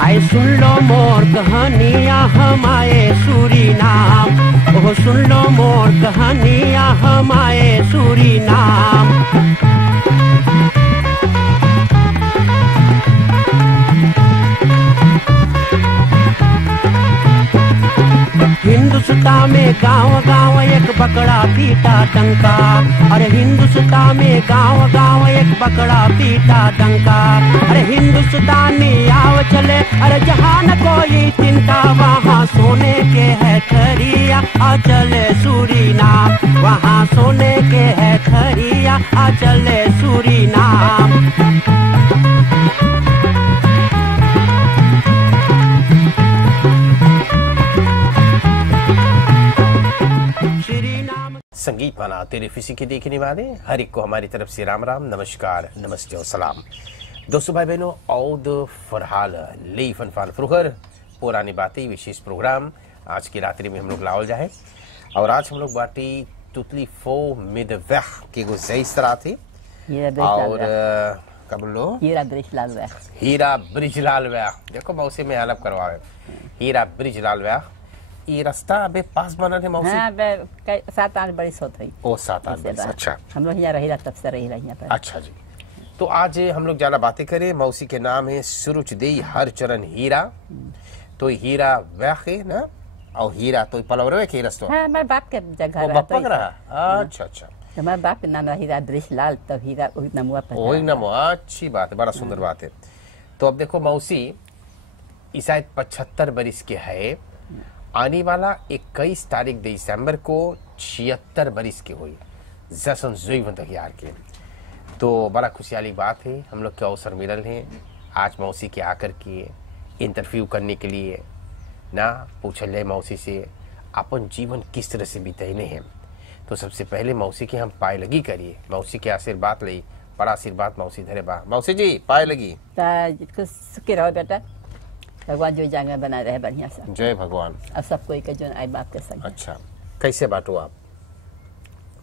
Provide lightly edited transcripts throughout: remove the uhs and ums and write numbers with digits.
आए सुन लो मोर कहानियाँ हम आए सूरीनाम, ओह सुन लो मोर कहानियाँ हम आए सूरीनाम। हिंदुस्तान में गांव गांव एक बकरा पीटा डंका, अरे हिंदुस्तान में गांव गांव एक बकरा पीटा डंका। अरे हिंदुस्तानी आओ चले, अरे जहाँ न कोई चिंता, वहाँ सोने के है खरिया आ चले सूरीनाम, वहाँ सोने के है खरिया आ चले सूरीनाम। संगीत माना तेरे फिसी के देखने वाले हर एक को हमारी तरफ से राम राम, नमस्कार, नमस्ते और सलाम। दोस्तों भाई बहनों, औद फरहाल ली फनफान फ्रुहर पुरानी बातें विशेष प्रोग्राम आज की रात्रि में हम लोग लाओ जाए। और आज हम लोग बाटी तुतली फो मिद वह के गो इस तरह थे और कब लो हीरा ब्रिजलाल वह देखो मौसी में अलग करवावे हीरा ब्रिजलाल वह ये रास्ता अबे पास बना है मौसी। हाँ, 7-8 बरिस होत है। ओ 7-8 बरिस, अच्छा। हम लोग यहाँ रही तब से रही यहाँ पर। अच्छा जी। तो आज हम लोग ज्यादा बातें करें। मौसी के नाम है सुरुच दे हर चरण हीरा, तो हीरा वह है ना, और हीरा तो पलवरवे के रस्तो। हाँ, हमारे बाप के जगह रहा। बाप रहा। अच्छा अच्छा। हमारे बाप के नाम हीरा ब्रिजलाल, तब हीरा वही नमुआ पर। वही नमुआ, अच्छी बात है, बड़ा सुंदर बात है। तो अब देखो मौसी शायद 75 बरिस के है, आने वाला 21 तारीख दिसंबर को 76 बरिस के हुई जसन जुईवंत यार के। तो बड़ा खुशहाली बात है, हम लोग के अवसर मिलल है आज मौसी के आकर के इंटरव्यू करने के लिए ना, पूछल जाए मौसी से अपन जीवन किस तरह से बीतने हैं। तो सबसे पहले मौसी के हम पाए लगी करिए, मौसी के आशीर्वाद ली, बड़ा आशीर्वाद मौसी धरे बा। मौसी जी पाए लगी रहो बेटा, भगवान जो जगह बना रहे बढ़िया से। जय भगवान। अब सब कोई के जो आई बाप के संग। अच्छा, कैसे बांटो आप,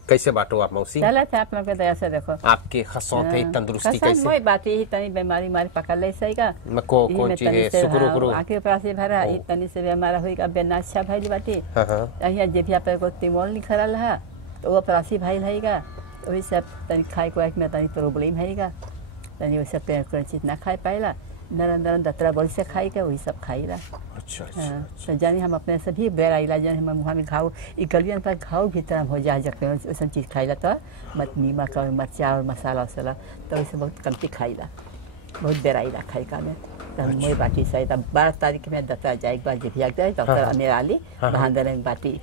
कैसे बांटो आप मौसी? गलत है, आप लोग के दया से देखो आपके खसों थे तंदुरुस्ती कैसे? मोई बात ही तनी बीमारी मारी पकड़ ले सही का को कौन चीज है शुक्र करो आके ऊपर से भरा ई तनी से हमारा होई का बेना अच्छा भाई बाटी। हां यहाँ जेठिया पे को तिमोल नहीं खरल है, तो वो प्रासी भाई रहेगा, वही सब तनी खाए को एक में तनी प्रॉब्लम हैगा, तनी वो सब पे कोई चीज ना खाए पाएला, नरम नरम दतरा बोल से खाई के वही सब खाई रहा। अच्छा अच्छा। तो जानी हम अपने से भी बेरा इलाज हम मुँह में घाव ई गलियन पर घाव भी तरह हो जाए, जब वैसा चीज़ खाई ला तो मत नीमक और मिर्चा और मसाला वसाला तो वैसे बहुत कमती खाई ला, बहुत बेरा इला खाई का में। तो हम मोई बाटी सही तब 12 तारीख में दतरा जाए एक बार जिभिया जाए डॉक्टर अमीर आली बहादुर में बाटी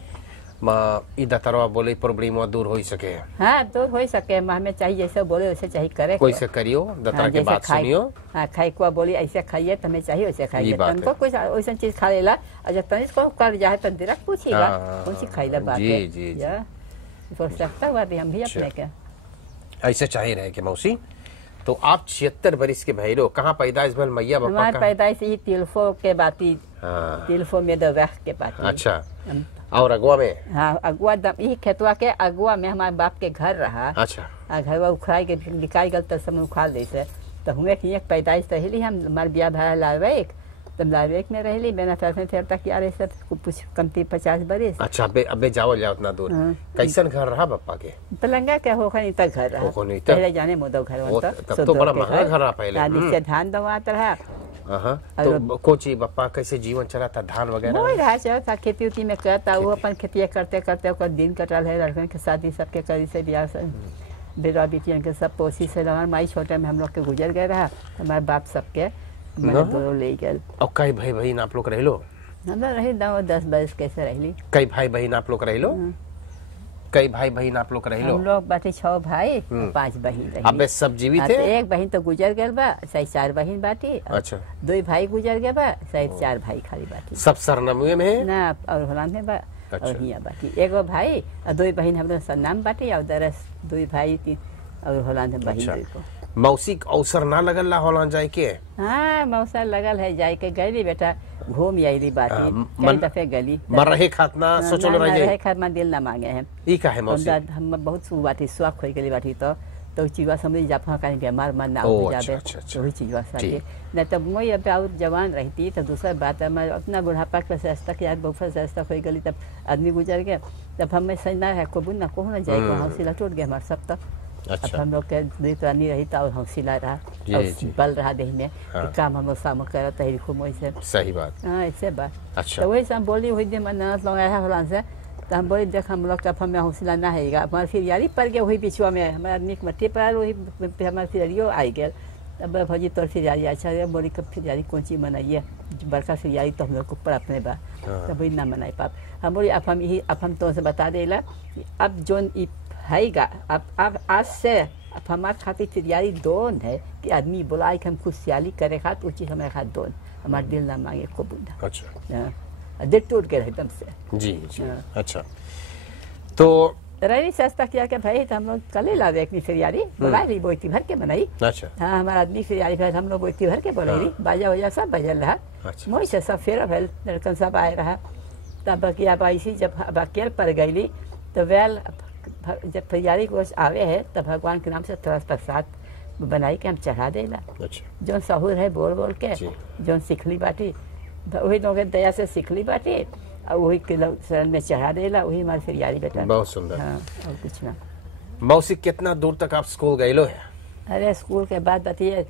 ई दतरवा बोले प्रॉब्लम दूर हो सके। हाँ दूर हो सके, हमें चाहिए जैसे बोले वैसे चाहिए करे, कोई से करियो दतरा के बात सुनियो। हाँ खाई को बोली ऐसे खाइए तो हमें चाहिए वैसे खाइए, तुमको कुछ वैसा चीज खा लेला और जब तनिष को कर जाए तो दिरक पूछेगा कौन सी खाई ला बात है। जी जी हो सकता हुआ भी हम भी अपने के ऐसे चाहिए रहे के मौसी। तो आप 76 बरिस के भैरो, कहाँ पैदाइश भल मैया बापा? हमारे पैदाइश ही तिलफो के बाती, तिलफो में दवाख के बाती। अच्छा, और अगुआ में? हाँ अगुआ यही खेतवा के अगुआ में हमारे बाप के घर रहा। अच्छा। घर उखड़ाई के निकाल गल तो समय उखाड़ दे से, तो हुए कि एक पैदाइश रही हम हमारे ब्याह भाड़ा लावे एक, तब लावे एक में रही मैंने फैसले थे तक यार सब कुछ कमती 50 बरिस। अच्छा, अबे जाओ जाओ उतना दूर। कैसन घर रहा पापा के? पलंगा क्या होगा नहीं तक घर रहा, पहले जाने मोदो घर होता, तब तो बड़ा महंगा घर रहा पहले। नीचे धान दवात रहा। तो कोची बप्पा कैसे जीवन चला था, धान वगैरह वही रहा था, खेती उती में करता, वो अपन खेती करते करते ओकर दिन कटल है, लड़कन के शादी सबके करी से ब्याह से बेटा बेटियन के सब पोसी से। हमारे माई छोटे में हम लोग के गुजर गए रहा, हमारे बाप सबके दोनों ले गए। और कई भाई बहन आप लोग रह लो? हम रही 9-10 बरस कैसे रही। कई भाई बहन आप लोग रह लो? कई भाई बहन आप लोग रह लो? हम लोग बाटी 6 भाई 5 बहन रही। अबे सब जीवित है? एक बहन तो गुजर गए बा, सही 4 बहन बाटी। अच्छा। 2 भाई गुजर गए बा, सही 4 भाई खाली बाटी। सब सरनामे में है ना, और होलांद में बा। अच्छा। और हिया बाटी एगो भाई और 2 बहन हम लोग सरनाम बाटी, और दरस 2 भाई 3 और होलांद में बहन को। मौसी अवसर ना लगल ला होलांद जाए के? हाँ मौसा लगल है, जाए के गली बेटा घूम आईली बाटी, कई दफे गली मर रहे खातना सोचल रहे रहे खातना दिल ना मांगे हैं। ई का है मौसी? हम बहुत सु बाटी स्वाख होई गली बाटी, तो तो चीज़वा समझ जा कहीं बीमार मन ना ओ, हो अच्छा, जावे अच्छा, अच्छा। तो वही चीज़वा साथे ठीक। नहीं तब मैं अब और जवान रहती तो दूसरा बात है मैं अपना बुढ़ापा के सस्ता के यार बहुत सस्ता हो गई तब आदमी गुजर गया तब हमें सही ना है को ना को ना जाए को हौसला टूट गया हमारे सब तक अब अच्छा हम लोग के देह तो नहीं रही था और हौसला रहा जी, और जी। बल रहा देह में हाँ। कि काम हम लोग सामने कर रहे थे खूब वैसे सही बात। हाँ ऐसे बात अच्छा तो वही सब बोली हुई थी मैं ननद लोग आया फलान से तो हम बोली देख हम लोग तब हमें हौसला ना है हमारे फिर यारी पड़ गया वही पिछुआ में हमारे आदमी के मट्टी पर वही हमारे फिर यारियो आई गया तब भौजी तोर फिर यारी अच्छा है बोली कब फिर यारी कौन चीज मनाइए बड़का फिर यारी तो हम लोग को ऊपर अपने बा हाँ। तब वही ना मनाई पाप हम बोली अब हम तो से बता देला कि अब जोन हैगा अब आज से अब हमारे खातिर फिर यारी दोन है कि आदमी बुलाए कि हम खुशहाली करे खात वो चीज़ हमारे खात दोन हमारे दिल ना मांगे को बुंदा अच्छा दिल टूट गया एकदम से जी जी हाँ। अच्छा तो रही सस्ता किया कि भाई तो हम लोग कल ही ला दे अपनी फिरियारी बुलाई रही बोती भर के बनाई अच्छा हाँ हमारा आदमी फिरियारी फिर हम लोग बोती भर के बोलाई रही बाजा वजा सब बजल रहा अच्छा मोई से सब फेर भैल लड़कन सब आए रहा तब बकिया बाईसी जब बकियल पर गईली तो वैल जब फिरियारी को आवे है तब भगवान के नाम से थोड़ा प्रसाद बनाई के हम चढ़ा देला अच्छा जो सहूर है बोल बोल के जी। जो सिखली बाटी वही लोग के दया से सिखली बाटी और वही किलो शरण में चढ़ा देला वही हमारी फिरियारी बेटा बहुत सुंदर। हाँ और कुछ ना मौसी कितना दूर तक आप स्कूल गए लो है? अरे स्कूल के बाद बताइए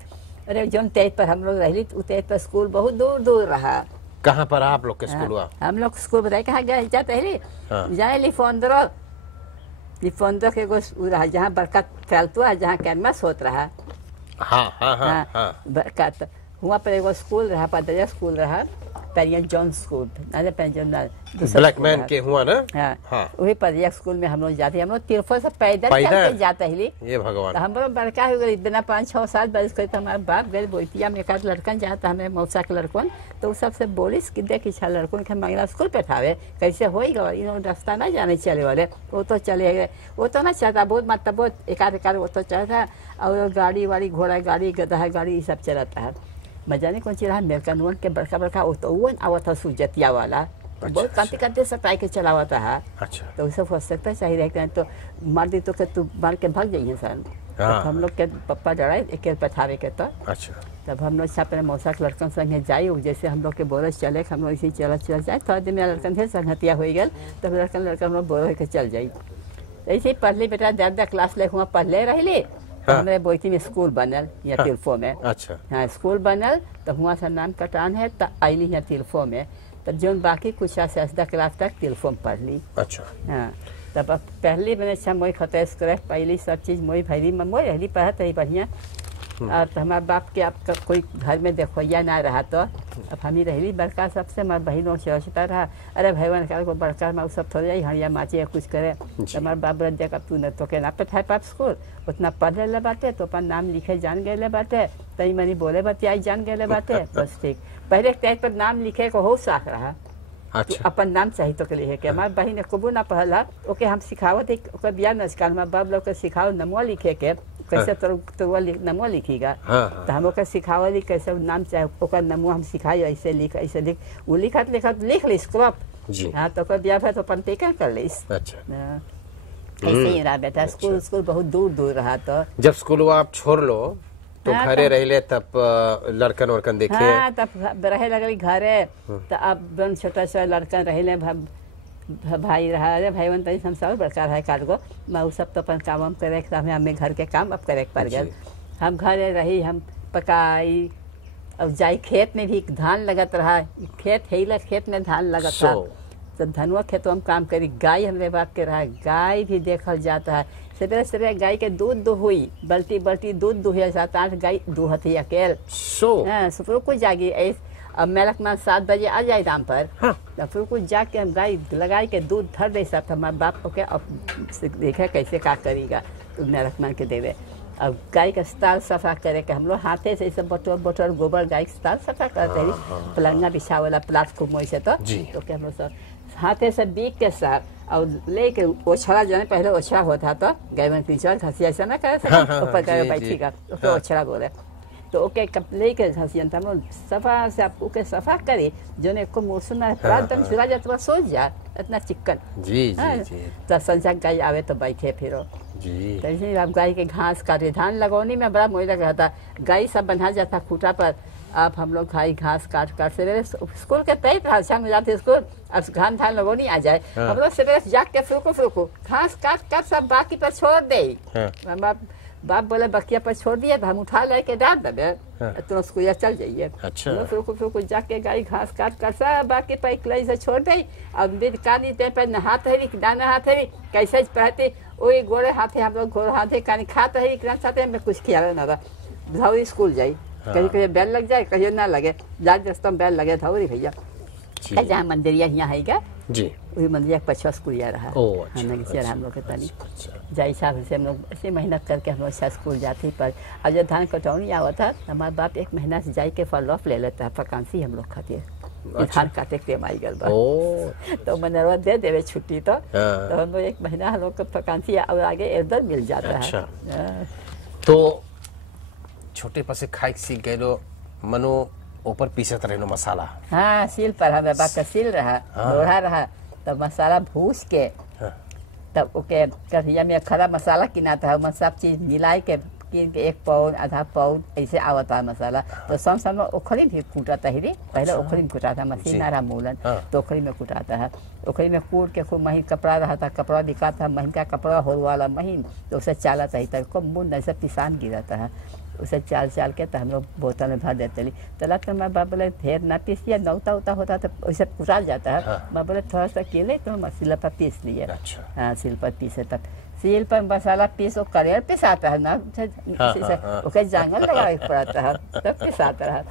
अरे जो तेज पर हम लोग रही तेज पर स्कूल बहुत दूर दूर रहा कहाँ पर आप लोग के स्कूल हुआ? हम लोग स्कूल बताए कहाँ गए जाते रही हाँ। जाए लिफोंदरो के एगो उ रहा जहाँ बड़का फैलतू है जहाँ कैनवस होत रहा हाँ हाँ हाँ हाँ बड़का तो वहाँ पर एगो स्कूल रहा पदरिया स्कूल रहा पेरियन जॉन स्कूल अरे पेरियन ना दूसरा ब्लैक स्कूल मैन रहा। के हुआ ना? हाँ हाँ। वही पदरिया स्कूल में हम लोग जाते हम लोग तिरफो से पैदल चल पैदल? के जाते ही ये भगवान। तो हम लोग बड़का हो गए बिना 5-6 बरस के तो हमारे बाप गए बोतिया में एक आध लड़कन जाता हमें मौसा के लड़कन तो वो सबसे बोलिस कि देख इच्छा लड़कन के महिला स्कूल पे ठावे कैसे होएगा इन रास्ता ना जाने चले वाले वो तो चले गए वो तो ना चलता बहुत मतलब बहुत एक आध वो तो चलता और गाड़ी वाड़ी घोड़ा गाड़ी गधा गाड़ी ये सब चलाता है मजाने कौन सी रहा मेरकनवन के बड़का बड़का ओवन आवत था सुजतिया वाला तो बहुत कांति कांति सताई के चलावता है अच्छा तो सब हो सकता चाहिए रहते हैं तो मार दी तो के तू मार के भाग जाइए सन हाँ। हम लोग के पप्पा डराए एक पठावे के तो अच्छा तब हम लोग अपने मौसा के लड़कन संगे जाए जैसे हम लोग के बोले चले हम लोग इसी चल जाए थोड़ा दिन में लड़कन थे संगतिया हो गया तब लड़कन हम लोग बोले के चल जाई ऐसे ही पढ़ली बेटा 10 क्लास ले हुआ पढ़ले रही तो हाँ। हमारे बोती में स्कूल बनल या हाँ। तिरफो में अच्छा हाँ स्कूल बनल तो हुआ सा नाम कटान है तो आईली यहाँ तिरफो में तब जो बाकी कुछ 10 क्लास तक तिरफो में पढ़ ली अच्छा हाँ तब अब पहली मैंने अच्छा मोई खतेश करे पहली सब चीज़ मोई भैली मोई रहली पढ़त रही बढ़िया और तो हमारे बाप के अब कोई घर में देखोया ना रहा तो अब हम ही रहली बड़का सबसे हमारे बहनों से सोचता रहा अरे भैवन का को बड़का मैं सब थोड़ा ही हड़िया माचे या कुछ करे तो हमारे बाप रख देख अब तू न तो के ना पे पाप स्कूल उतना पढ़ ले बाटे तो अपन नाम लिखे जान गए बाटे तई मनी बोले बतियाई जान गए बाटे बस ठीक पहले तेज पर नाम लिखे को हो साख रहा अच्छा अपन नाम चाहिए तो के लिए के हमारे बहन कबू ना पढ़ला ओके हम सिखावत ओकर बिया नजकाल हमारे बाप लोग के सिखाओ नमो लिखे के कैसे तो वो नमो लिखीगा हाँ तो हम ओकर सिखावली कैसे नाम चाहे ओकर नमो हम सिखाई ऐसे लिख वो लिखत लिख ली स्क्रॉप जी हाँ तो ओकर बिया तो अपन टेकर कर लीस अच्छा हाँ, ऐसे ही रहा बेटा स्कूल स्कूल बहुत दूर दूर रहा तो जब स्कूल आप छोड़ लो तो हाँ, घरे तब- रहले तब लड़कन वड़कन देखे हाँ तब रहे लगल घरे तो अब बन छोटा सा लड़का रहे भाई रहा अरे भाई तनी हम सब बड़का रहे कार्गो मैं वो सब तो अपन काम वाम करे हमें घर के काम अब करे पड़ गए हम घरे रही हम पकाई अब जाई खेत में भी धान लगत रहा खेत है खेत में धान लगत था तो धनुआ खेतों हम काम करी गाय हमरे बाप के रहा गाय भी देखल जाता है सवेरे सवेरे गाय के दूध दुहुई बल्टी बल्टी दूध दुहिया 7-8 गाय दूहती अकेल हाँ सुपुर को जागी अब मेलक मान 7 बजे आ जाए दाम पर हाँ। तो फिर कुछ जाके हम गाय लगाई के दूध धर दे सब हमारे बाप को क्या अब देखे कैसे का करेगा तो मेलक मान के देवे अब गाय का स्टाल सफा करे के हम लोग हाथे से सब बटोर बटोर गोबर गाय के स्टाल सफा करते हैं पलंगा बिछा वाला प्लाट को मोई से तो क्या हम लोग सब हाथे से बीक के साथ और लेके ओछड़ा जो है पहले ओछड़ा होता तो गाय में पीछे घसी ऐसा ना करे ऊपर करे बैठी का तो ओछड़ा बोले तो ओके कपले के घसियन त हम सफा से आप ओके सफा करे जोने को मौसम ना प्रात तन छुरा जात बस सोच जा इतना चिकन जी जी जी तो संसा गाय आवे तो बैठे फिरो जी तैसे आप गाय के घास काटे धान लगौनी में बड़ा मोई लगा था गाय सब बंधा जाता खूटा पर अब हम लोग गाय घास काट काट से स्कूल के तय था शाम जाते स्कूल अब धान धान लगौनी आ जाए हम लोग सवेरे जाग के फूको घास काट काट सब बाकी पर छोड़ दे बाप बोले बकिया पर छोड़ दिया हम उठा लेके डाल दे तो स्कूल चल जाइए अच्छा फूको जाके गाय घास काट काट सब बाकी पर इकलाई से छोड़ दे अब दिन कानी ते पर नहाते है दाना हाथ है कैसे पहते वही गोड़े हाथे हम लोग घोड़े हाथे कानी खाते है इकरा साथे में कुछ खिया ना था धावरी स्कूल जाई कहीं कहीं बैल लग जाए कहीं ना लगे जात रास्ता में बैल लगे धावरी भैया जहाँ मंदिरिया यहाँ है क्या जी वही मंदिर पछुआ स्कूल जा रहा अच्छा हम लोग के तनी जाई साहब से हम लोग ऐसे मेहनत करके हम लोग अच्छा स्कूल जाते पर अब जब धान कटौनी आवा था हमारे बाप 1 महीना से जाई के फल ऑफ ले लेता है फकांसी हम लोग खाते धान काटे के माई गल तो मनरवा दे देवे छुट्टी तो हम लोग 1 महीना हम लोग को फकांसी और आगे एकदम मिल जाता है तो छोटे पसे खाई सीख गए लो मनो ऊपर पीसत रहे मसाला हाँ सील पर हमें बात सील रहा लोढ़ा रहा तब मसाला भूस के तब ओके कढ़िया में खरा मसाला किनाता है सब चीज मिलाई के कीन के 1 पाउंड आधा पाउंड ऐसे आवता है मसाला तो सम ओखरी भी कूटाता है पहले ओखरी में कूटाता मशीन ना रहा मूलन तो ओखरी में कूटाता है ओखरी में कूट के खूब महीन कपड़ा रहा था कपड़ा दिखाता महीन का कपड़ा हो वाला महीन तो उसे चालता ही तक मुंड ऐसे पिसान गिराता है उसे चाल के तो हम लोग बोतल में भर देते तला तो मैं बाप बोले ढेर ना पीसिए नौता उता होता तो वैसे कुचाल जाता है मैं बोले थोड़ा सा केले तो हम सिल पर पीस लिए हाँ सिल पर पीसे तब सील पर मसाला पीस और करेर पिसाता है ना ओके जांगल लगा पड़ता है तब पिसाता है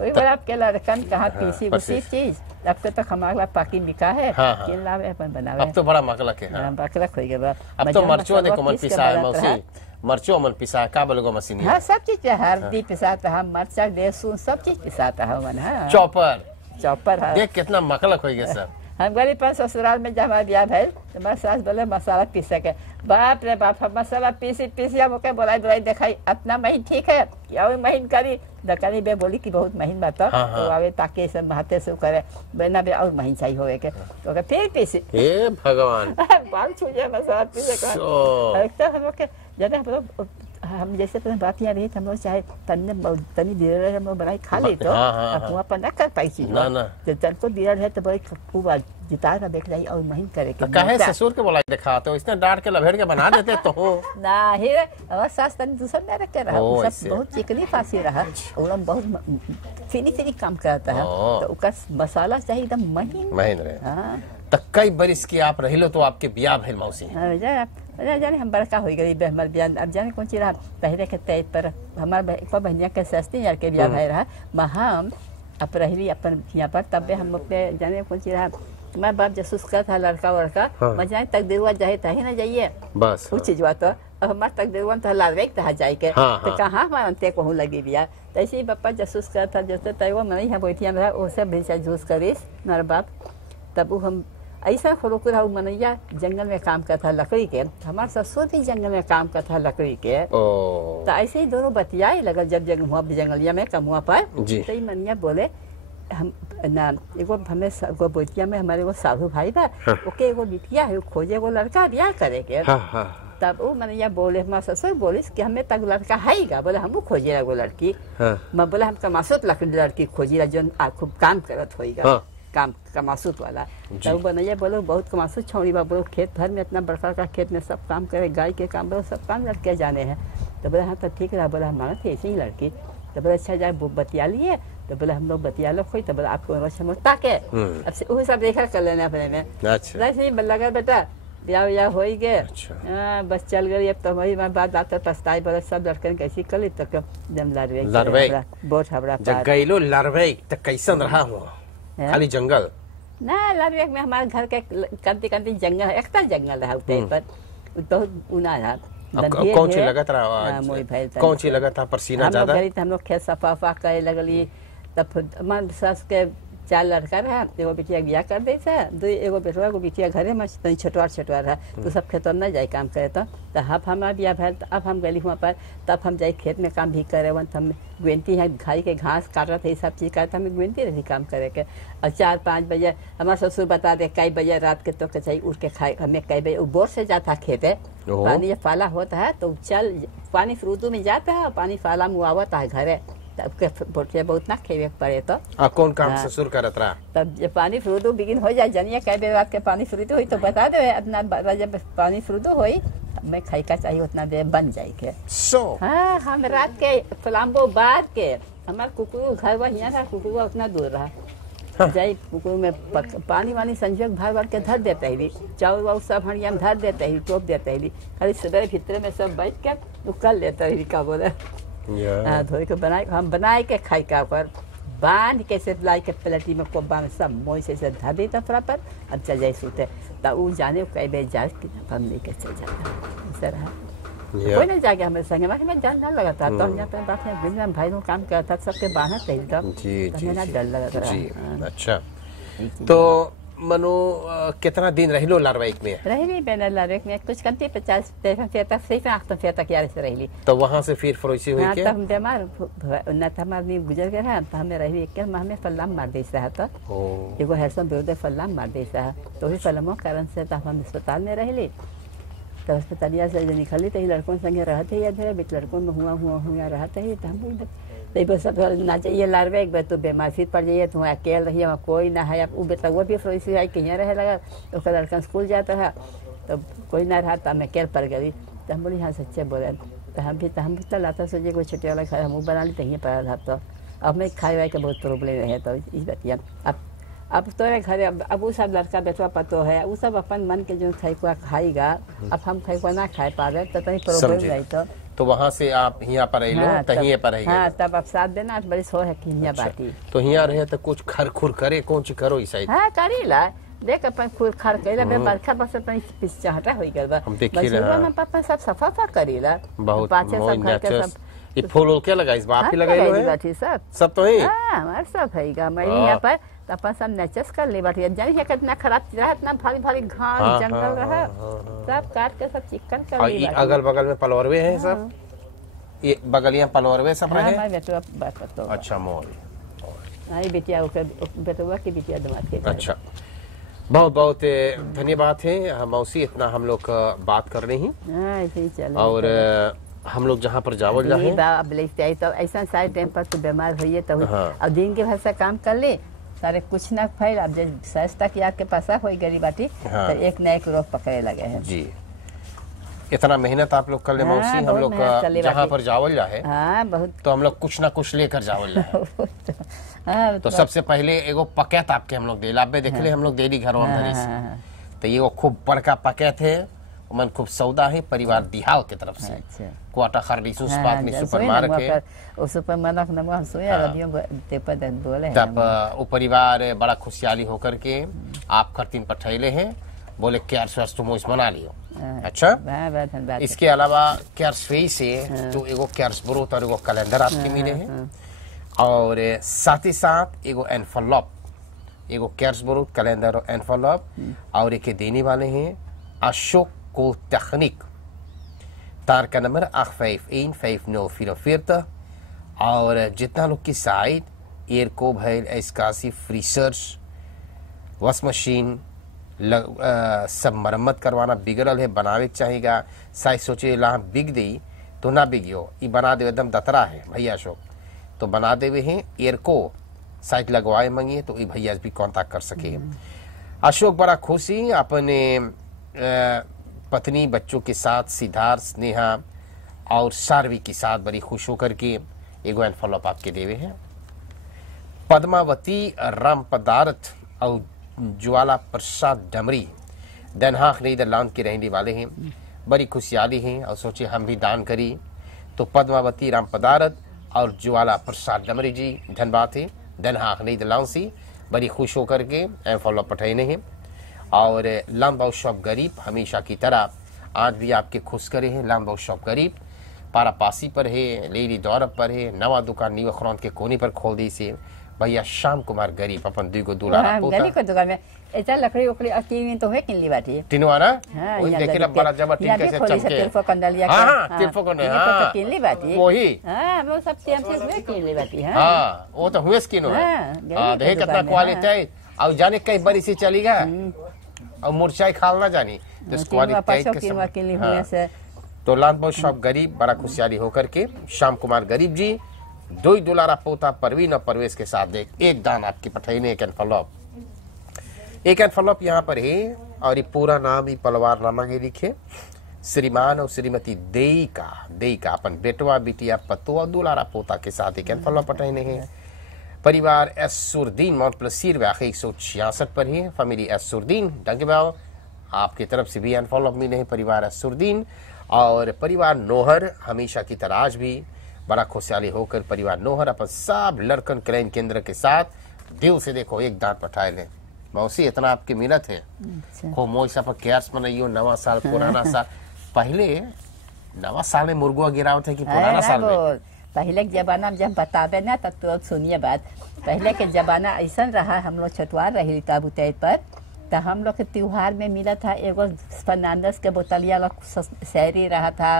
वही बार आपके लड़कन कहाँ पीसी उसी चीज अब तो हमारा पाकी बिका है किन लावे अपन बनावे अब तो बड़ा मकलक है मकलक हो गया अब तो मरचो देखो मन पिसा है मौसी मरचो मन पिसा का बोलोगे मशीन हाँ सब चीज हल्दी पिसाता है मरचा लहसुन सब चीज पिसाता है मन हाँ चॉपर है देख कितना मकलक हो गया सब हम गरीब पर ससुराल में जब हमारा ब्याह भैल तो हमारे सास बोले मसाला पीस सके बाप रे बाप हम मसाला पीसी हम ओके बोलाई दिखाई अपना महीन ठीक है या महीन करी दकानी बे बोली कि बहुत महीन बात तो आवे ताकि सब हाथे से करे बेना बे और महीन चाहिए होवे के तो फिर पीसी हे भगवान बाल छूजे मसाला पीसे का हम ओके जब हम जैसे अपने बात यहाँ रही हम लोग चाहे तनी बिरड़ हम लोग बनाई खा ली तो वहाँ पर न कर पाई चीज जब तन को बिरड़ है तो बड़ी खूब जिता का देख लाई और महीन करे के कहे ससुर के बोला दिखा तो इसने डांट के लभेड़ के बना देते तो हो ना ही हमारे सास तनी दूसर में रख के रहा सब बहुत चिकनी फांसी रहा और बहुत फिनी काम करता है तो उसका मसाला चाहिए एकदम महीन रहे हाँ तो कई बरिस की आप रही लो तो आपके ब्याह भैल मौसी जाने हम बड़का हो गई हमारे ब्याह अब जाने कौन सी रहा पहले के तय पर हमारे बहनिया के सस्ती यार के ब्याह भाई रहा हम अब रही अपन यहाँ पर तब हम अपने जाने कौन सी रहा मैं बाप जसूस का था लड़का वड़का मैं जाए तक देरुआ जाए तही ना जाइए बस कुछ चीज तो अब हमारे तक देरुआ तो लालवे तहा जाए के तो कहाँ हमारे अंते को लगी बिया तो ऐसे ही बापा जसूस का था जो तय वो मैं यहाँ बैठिया में वो सब भी जूस करीस मेरा बाप तब वो हम ऐसा खोरोक रहा मनैया जंगल में काम करता लकड़ी के हमारे ससुर भी जंगल में काम करता लकड़ी के तो ऐसे ही दोनों बतियाए लगा जब जंगलिया में कमुआ पर तो मनैया बोले हम ना एगो हमें बोतिया में हमारे वो साधु भाई था ओके एगो बिटिया है खोजे वो लड़का ब्याह करेंगे तब वो मनैया बोले हमारे ससुर बोले कि हमें तक लड़का है बोले हम खोजे वो लड़की मैं बोला हम कमासुत लड़की खोजी जो खूब काम करत होगा काम कमासुत वाला तब बनैया बोलो बहुत कमासुत छौड़ी बा बोलो खेत भर में इतना बड़का का खेत में सब काम करे गाय के काम बोलो सब काम लड़के जाने हैं तो बोले हाँ तो ठीक रहा बोला हमारा थी ऐसी ही लड़की तो बोले अच्छा जाए बतिया लिए तो बोले हम लोग बतिया लो कोई तो बोले आपको ताके अब से वो सब देखा कर लेना अपने में वैसे ही लगा बेटा ब्याह हो ही गए बस चल गई अब तो वही बात आता पछताई बोले सब लड़कन कैसी कर ली तो जम लड़वे बोट हबड़ा गईलो लड़वे तो कैसन रहा हो खाली जंगल ना लड़वे में हमारे घर के कंती जंगल है एकता जंगल रहा उते पर बहुत उना रहा कौन सी लगत रहा कौन सी लगत था पसीना ज्यादा हम लोग खेत सफा करे लगली तब हमारे सास के 4 लड़का रहा, एगो बिटिया बियाह कर दे था, दो एगो बेटवा एगो बिटिया घरे में तनी छोटवा रहा, तो सब खेत में न जाए काम करे तो हब हमारा बियाह भैल, तो अब हम गली हुआ पर, तब हम जाए खेत में काम भी करे वन, हम गुनती है घाई के घास काटत है, सब चीज़ करता हमें गुनती रही काम करे के। और 4-5 बजे हमारा ससुर बता दे कई बजे रात के तो चाहिए उठ के खाए, हमें कई बजे बोर से जाता खेत है, पानी जब फाला होता है तो चल पानी फ्रूदू में जाता है, पानी फाला में आवता है घरे, तब बोटिया बहुत ना खेवे पड़े तो कौन काम ससुर करत रहा? तब जब पानी फ्रूदू बिगिन हो जाए, जनिए कई बेर रात के पानी फ्रूदू हुई तो बता दो, अपना जब पानी फ्रूदू हुई मैं खाई का चाहिए उतना देर बन जाए के। हाँ, हम रात के फलाम्बो बाद के हमारे कुकुर घर वह यहाँ रहा, कुकुर उतना दूर रहा, जाई कुकुर में पानी वानी संजोग भर के धर देते ही, चावल वाउल सब हड़िया में धर देते ही, टोप देते ही, खाली सवेरे भीतर में सब बैठ के वो कर लेते ही, का बोले धोई के बनाए, हम बनाए के खाई का पर बांध के से लाई के प्लेटी में कोबा में सब मोई से धर दी तफरा पर, अब चल जाए सूते, तब वो जाने कई बेर जाए कि हम लेके चल जाता ऐसा रहा। कोई नहीं जाके हमारे संग में डर ना लगा था, तो हम यहाँ पे बात भाई लोग काम करता सबके बाहर थे, तब हमें डर लगा था। अच्छा, तो मनो कितना दिन रही लो लार्वेक में? रही मैंने लार्वेक में कुछ कम थी 50-53 तक से 58 यार से रही। तो वहाँ से फिर फरोसी हुई क्या? तब हम बीमार न था, हमारे गुजर गया है, तो हमें रही एक माह में फल्लाम मार दे रहा था, एगो हैसन बेउदे फल्लाम मार दे रहा, तो ही फल्लामों कारण से तब हम अस्पताल में रह ली। तो अस्पतालिया से निकली तो लड़कों संगे रहते ही अधेरे बीच लड़कों में हुआ रहते ही, तो हम तो सब ना चाहिए लार्वे एक बार तो बीमार फिर पड़ जाइए तो अकेले रहिए, वहाँ कोई ना है, अब वो बेटा वो भी फ्रोसी है कि यहाँ रहे लगा, तो लड़का स्कूल जाता है तो कोई ना रहा, तो मैं अकेले पड़ गई, तो हम बोली हाँ सच्चे बोले, तो हम भी तो लाता सोचे कोई छोटे वाला खाए हम बना ली, तो यहीं पड़ा था, तो अब मैं खाए वाए के बहुत प्रॉब्लम रहे, तो इस बतिया अब तो घर अब वो सब लड़का बेटवा पतो है, वो सब अपन मन के जो खाई खाएगा, अब हम खाई ना खाए पा रहे तो तनी प्रॉब्लम रही। तो वहाँ से आप यहाँ पर रही लो, तहीं पर रही? हाँ, तब अब 7 दिन 8 बरिस हो है कि यहाँ बाटी। तो यहाँ रहे तो कुछ खर करे, कौन ची करो इस साइड? हाँ, करी ला, देख अपन खुर खर करेला, बे बरखा बस तनी पिछाहटा होई गल बा, हम देखी ले, हां पापा सब सफा करीला, बहुत पाछे सब घर के सब ये फूल क्या लगा इस बाप ही लगाई लो है सब तो है। हां, हमार सब हैगा, मैं यहाँ पर अपन सब नेचस कर ले बाटी, जानी है कितना खराब रहा, इतना भारी घास जंगल रहा, सब काट के सब चिकन कर ली। अगल बगल में पलवरवे हैं सब, ये बगलियां पलवरवे सब रहे? हां, बेटवा बात तो अच्छा मोल, हां बेटिया ओकर बेटवा की बिटिया दामाद के। अच्छा, बहुत बहुत धन्यवाद है मौसी, इतना हम लोग बात कर रहे हैं। हां, ऐसे ही चल। और हम लोग जहाँ पर जावल जाए अब ले तो ऐसा सारे टाइम पर तो बीमार होइए तो अब दिन के भर से काम कर ले सारे कुछ ना फैल, अब जब सस्ता की आपके पास हो गई बाटी तो एक न एक रोग पकड़े लगे हैं जी। इतना मेहनत आप लोग कर ले मौसी, हम लोग जहाँ पर जावल जाए बहुत, तो हम लोग कुछ ना कुछ लेकर जावल जाए। तो सबसे पहले एगो पकैत आपके हम लोग दे लाभे देख ले, हम लोग डेली घर में तो ये खूब बड़का पकैत है, मन खूब सौदा है परिवार दिहाव की तरफ से। क्वाटा खरडी सुपरमार्केट बोले तब वो परिवार बड़ा खुशहाली होकर के आप खरतीन पठैले हैं, बोले क्यार्स तुम इस मना लियो। अच्छा, इसके अलावा क्यार्स फी से तो एगो क्यार्स ब्रोथ और एगो कैलेंडर आपके मिले हैं, और साथ ही साथ एगो एनफलॉप, एगो क्यार्स ब्रोथ कैलेंडर और एनफलॉप, और एक देने वाले हैं अशोक को तकनीक, तार का नंबर 851-5044, और जितना लोग की साइड एयरको भैल एसकासी फ्रीसर्स वॉश मशीन सब मरम्मत करवाना बिगड़ल है, बनावे चाहिएगा, शायद सोचे ला बिग दी तो ना बिगियो, ये बना दे एकदम दतरा है भैया अशोक, तो बना देवे हैं एयरको साइड लगवाए मंगिए तो ये भैया भी कांटेक्ट कर सके। अशोक बड़ा खुशी अपने पत्नी बच्चों के साथ सिद्धार्थ स्नेहा और सारवी के साथ बड़ी खुश होकर के एगो एनफॉलोप आपके देवे हैं। पद्मावती राम पदार्थ और ज्वाला प्रसाद डमरी दनहाक नीदरलैंड के रहने वाले हैं, बड़ी खुशहाली हैं और सोचे हम भी दान करी, तो पद्मावती राम पदार्थ और ज्वाला प्रसाद डमरी जी धन्यवाद है, दनहाक नीदरलैंड से बड़ी खुश होकर के एनफॉलोप पठाने हैं। और लामबाउ शॉप गरीब हमेशा की तरह आज भी आपके खुश करे हैं। लामबाउ शॉप गरीब पारापासी पर है, लेडी दौरब पर है, नवा दुकान न्यू अखरौंद के कोने पर खोल दी से, भैया श्याम कुमार गरीब अपन दुगो दुलारा हाँ, पोता गली को दुकान में ऐसा लकड़ी उकड़ी अकीन तो है किनली बाटी टिनवाना हाँ, वही यहाँ देखे गली बड़ा के- जबर टिन यहाँ भी कैसे खोली से चमके तिरफो कंडलिया हाँ, के। हाँ, तिरफो कंडलिया, ये तो हाँ। किनली बाटी वही हाँ वो सब चैंपियंस में किनली बाटी हाँ हाँ वो तो हुए स्किन है हाँ, गली हाँ के देखे कितना दुकान में, क्वालिटी है और जाने कई बड़ी सी चली गया और मुरचाई खाल ना जानी तो इस किनवा क्वालिटी पासो के किनवा किनली हाँ। हुए से तो लाल बहुत शॉप गरीब बड़ा खुशहाली होकर के श्याम कुमार गरीब जी दो ही दुलारा पोता परवीन और परवेश के साथ देख एक दान आपकी पठाई एक एनफलॉप यहाँ पर है और ये पूरा नाम ही पलवार नामा के लिखे श्रीमान और श्रीमती देई का अपन बेटवा बिटिया पतुआ दुलारा पोता के साथ एक एनफलॉप पठाई है परिवार एसुरदीन माउंट प्लसीर वाकई 166 पर है फैमिली एसुरदीन डंगेबाव आपकी तरफ से भी एनफॉलोप मिले हैं परिवार एसुरदीन और परिवार नोहर हमेशा की तरह आज भी बड़ा खुशहाली होकर परिवार नोहर अपन सब लड़कन क्लैन केंद्र के साथ दिल से देखो एक दांत पठाए ले मौसी इतना आपकी मिन्नत है को मोइसा पर केयर्स मनाइयो नवा साल पुराना साल पहले नवा साल में मुर्गुआ गिराव थे कि पुराना साल में पहले के जमाना में जब बतावे ना तब तो सुनिए बात पहले के जमाना ऐसा रहा हम लोग छठवार रही तब उतर पर तो हम लोग के त्योहार में मिला था एगो फर्नांडस के बोतलिया शहरी रहा था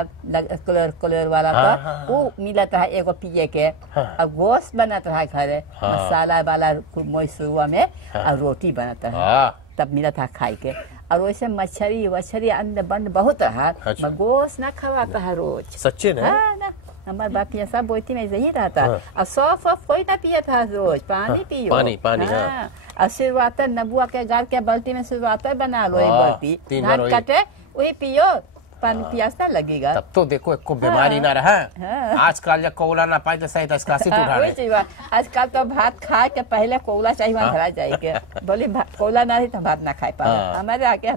कलर वाला था वो मिला था एगो पिए के और गोश्त बनत रहा घरे मसाला वाला मोइसुआ में और रोटी बनत रहा तब मिला था खाई के और वैसे मछली अंडे बंद बहुत रहा मगर गोश्त ना खवाता है रोज सच्चे ना हाँ ना हमारे बाप यहाँ सब बोती में यही रहता और सॉफ कोई ना पिया था रोज पानी पियो पानी हाँ और सिरवातर नबुआ के गार के बाल्टी में सिरवातर बना लो एक बाल्टी धान कटे वही पियो पानी प्यास ना लगेगा तब तो देखो एक को बीमारी ना रहा आजकल जब कोला ना पाए तो सही तो इसका आजकल तो भात खा के पहले कोला चाहिए वहाँ धरा जाएगा बोली कोला ना रही तो भात ना खाए पाए हमारे आगे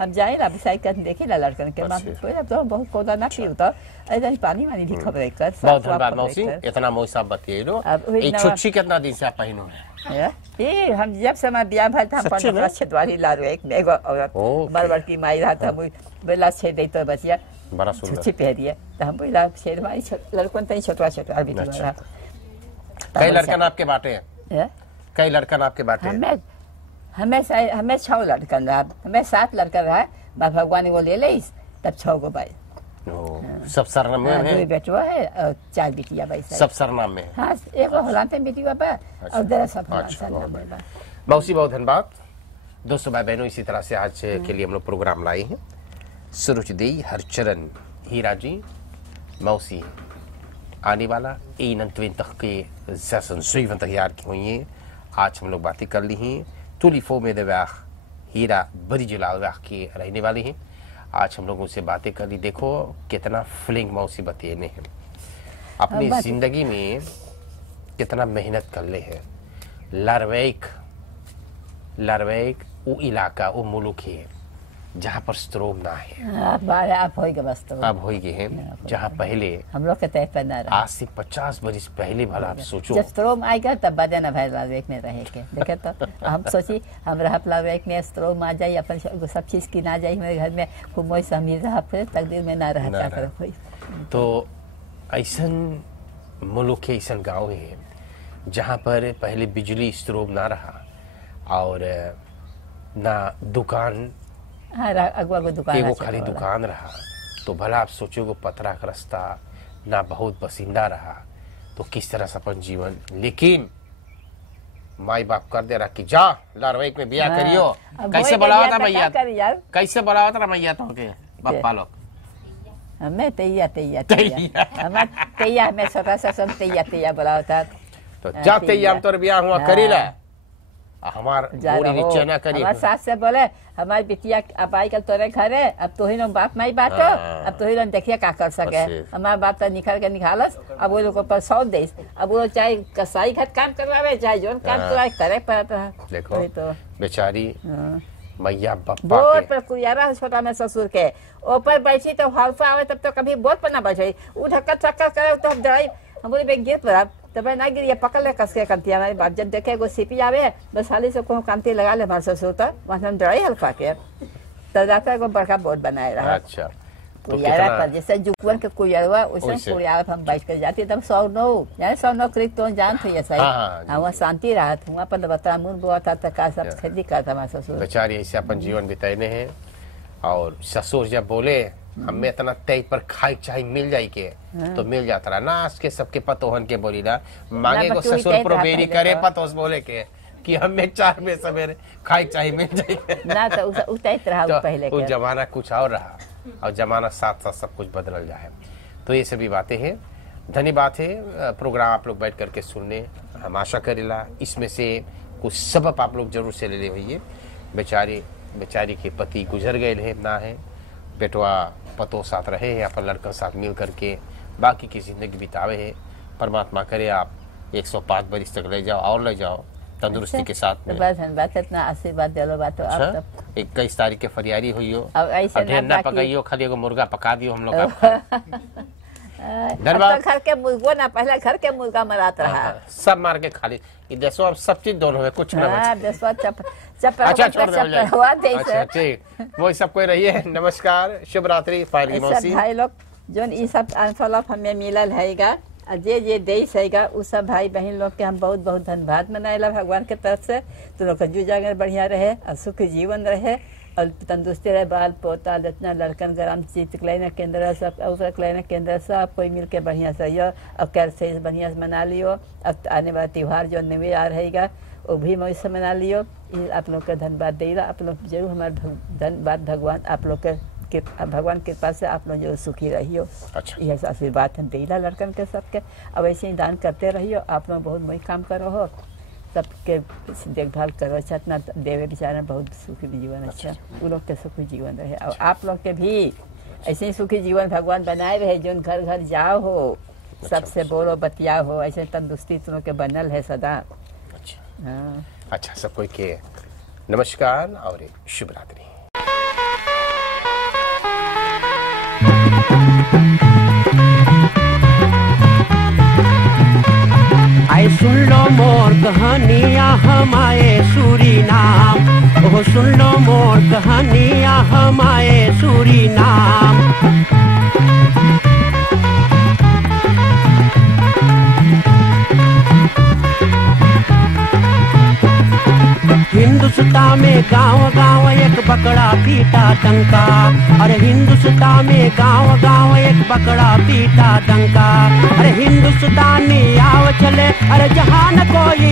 हम जाए ना साइड कर देखे ला लड़कन के तो बहुत कोला ना पी तो ऐसा पानी वानी भी खबर कर बहुत धन्यवाद मौसी इतना मौसा बतिए लो एक छुच्छी कितना दिन से आप पहनो ये हम जब समय ब्याह भर था हम छतवारी ला रहे एक एगो औरत बड़ की माई रहा था बेला छे दे तो बचिया बड़ा सुंदर छुच्छी पहन दिया तो हम बोला शेर माई लड़कन तई छोटा भी अच्छा कई लड़कन आपके बाटे हैं कई लड़कन आपके बाटे हैं हमें 6 लड़कन रहा हमें 7 लड़का रहा भगवान वो ले ले तब 6 गो भाई सब सरनाम में है 2 बेटवा है और 4 बिटिया भाई सब सरनाम में हाँ एगो हलाते बेटी बाबा और जरा सब मौसी बहुत धन्यवाद दोस्तों भाई बहनों इसी तरह से आज के लिए हम लोग प्रोग्राम लाए हैं सुरुचिदेई हरचरण हीरा जी मौसी आने वाला तक के जैसन सुईवन तक यार की हुई है आज हम लोग बातें कर ली हैं तुलिफो में दवाख हीरा बड़ी जलाल वाख की रहने वाली हैं आज हम लोगों से बातें कर ली देखो कितना फीलिंग मौसी बतेने हैं अपनी जिंदगी में कितना मेहनत कर ले हैं लारवेक वो इलाका वो मुल्क है जहाँ पर स्ट्रोम ना है अब हो गए हैं जहाँ पहले हम लोग के तय पर ना आज से 50 बरस पहले भला आप सोचो जब स्ट्रोम आएगा तब बाद ना भाई लावेक में रहे के देखे तो हम सोची हम रहा लावेक में स्ट्रोम आ जाए अपन सब चीज की ना जाए मेरे घर में खूब मोई समी रहा फिर तकदीर में ना रहा क्या करो कोई तो ऐसा मुल्क है ऐसा गाँव है जहाँ पर पहले बिजली स्ट्रोम ना रहा और ना दुकान एगो खाली दुकान रहा तो भला आप सोचोगे पतरा का रास्ता ना बहुत बसिंदा रहा तो किस तरह से अपन जीवन लेकिन माई बाप कर दे रहा कि जा लारवेक में बिया करियो कैसे बुलावा था भैया कैसे बुलावा था मैया तो के बापा लोग हमें तैया हमें छोटा सा सब तैया बुलावा था तो जा तैया हम तोर बिया हुआ करी ला हमार बोली नीचे ना करी हमारे सास से बोले हमारी बिटिया अब आई कल तोरे घर है अब तो ही लोग बाप माई बात हो अब तो ही लोग देखिए क्या कर सके हमारा बाप तो निकाल के निकालस अब वो लोग पर 100 दे अब वो चाहे कसाई घर काम करवावे चाहे जो काम करवाए करे पड़ता है देखो तो बेचारी मैया बापा बोट पर कुयारा छोटा में ससुर के ऊपर बैठी तो हल्फा आवे तब तो कभी बोट पर ना बैठे वो धक्का चक्का करे तो हम डराई हम बोले बे गिर पर तब ना गिर ये पकड़ ले कस के कंती हमारे बाप जब देखे वो सीपी आवे बस हाली से को कांती लगा ले हमारे ससुर तो वहां हम डराई हल्फा के तब जाता है को बड़का बोट बनाए रहा अच्छा कुरियारा कितना- पर जैसे जुकुअन के कुरियारवा वैसे वैसे। कुरियारा पर हम बैठ कर जाते एकदम 109 जाने 109 क्रिक तो जानते ही ऐसा हाँ, वहाँ शांति रहा था वहाँ पर बता मुन बुआ था का सब खेती करता हमारा ससुर बेचारी ऐसे अपन जीवन बिताने हैं। और ससुर जब बोले हमें इतना तेज पर खाई चाहे मिल जाए के तो मिल जाता रहा ना। आज के सबके पतोहन के बोली ना मांगे को बच्चों ही ससुर तेज प्रोबेरी रहा करे पहले पतोस बोले के कि हमें 4 में सवेरे खाई चाहे मिल जाए। ना तो उतैत रहा तो पहले वो के जमाना कुछ और रहा और जमाना साथ साथ सब कुछ बदल जाए। तो ये सभी बातें हैं। धन्यवाद है प्रोग्राम आप लोग बैठ करके सुनने। हम आशा करेला इसमें से कुछ सबक आप लोग जरूर से ले ले भैया। बेचारी के पति गुजर गए है ना है, बेटवा पतो साथ रहे हैं अपन लड़का साथ मिल करके बाकी की जिंदगी बितावे है। परमात्मा करे आप 105 बरिस तक ले जाओ और ले जाओ तंदुरुस्ती के साथ तो में। बस धन्यवाद इतना आशीर्वाद दिलो बात तो अच्छा? अब तब 21 तारीख के फरियारी हुई हो अब ऐसे और ढेर ना बाकी- पकाइयो, खाली एगो मुर्गा पका दियो हम लोग अब धन्यवाद। तो घर के मुर्गो ना पहले घर के मुर्गा मरात रहा सब मार के खाली ये देशो अब सब चीज दोनों है कुछ ना हाँ बचे। देशवा चप अच्छा छोड़ दो चपरवा दे अच्छा ठीक वो सब कोई रहिए। नमस्कार, शुभ रात्रि फाइल सब मौसी। भाई लोग जोन ई सब अनफलप हमें मिलल हैगा और जे देश हैगा उ सब भाई बहन लोग के हम बहुत बहुत धन्यवाद मनाएला भगवान के तरफ से। तो लोग कंजू जागर बढ़िया रहे और सुख जीवन रहे और तंदुरुस्ती रहे। बाल पोता जितना लड़कन गरम चीज क्लाइना केंद्र सब अवसर क्लाइना केंद्र सब कोई मिल के बढ़िया से रहियो और कैर से बढ़िया से मना लियो। अब आने वाला त्योहार जो नवे आ रहेगा वो भी मैं से मना लियो। ये आप लोग का धन्यवाद देगा। आप लोग जरूर हमारे धन्यवाद भगवान आप लोग के भगवान के कृपा से आप लोग जो सुखी रहियो। अच्छा यह आशीर्वाद हम देला लड़कन के सबके। अब ऐसे ही दान करते रहियो। आप लोग बहुत वही काम करो हो सबके देखभाल करो। अच्छा इतना देवे बेचारा बहुत सुखी जीवन अच्छा वो लोग के सुखी जीवन रहे और आप लोग के भी ऐसे ही सुखी जीवन भगवान बनाए रहे। जो घर घर जाओ हो सबसे बोलो बतियाओ हो ऐसे तंदुरुस्ती तुम के बनल है सदा। अच्छा हाँ अच्छा सब कोई के नमस्कार और शुभ रात्रि। आए सुन लो मोर कहानियाँ हमारे सूरीनाम। ओह सुन लो मोर कहानियाँ हमारे सूरीनाम। हिंदुस्तान में गांव गांव एक बकरा पीटा डंका। अरे हिंदुस्तान में गांव गांव एक बकरा पीटा डंका। अरे हिंदुस्तानी आव चले अरे जहान कोई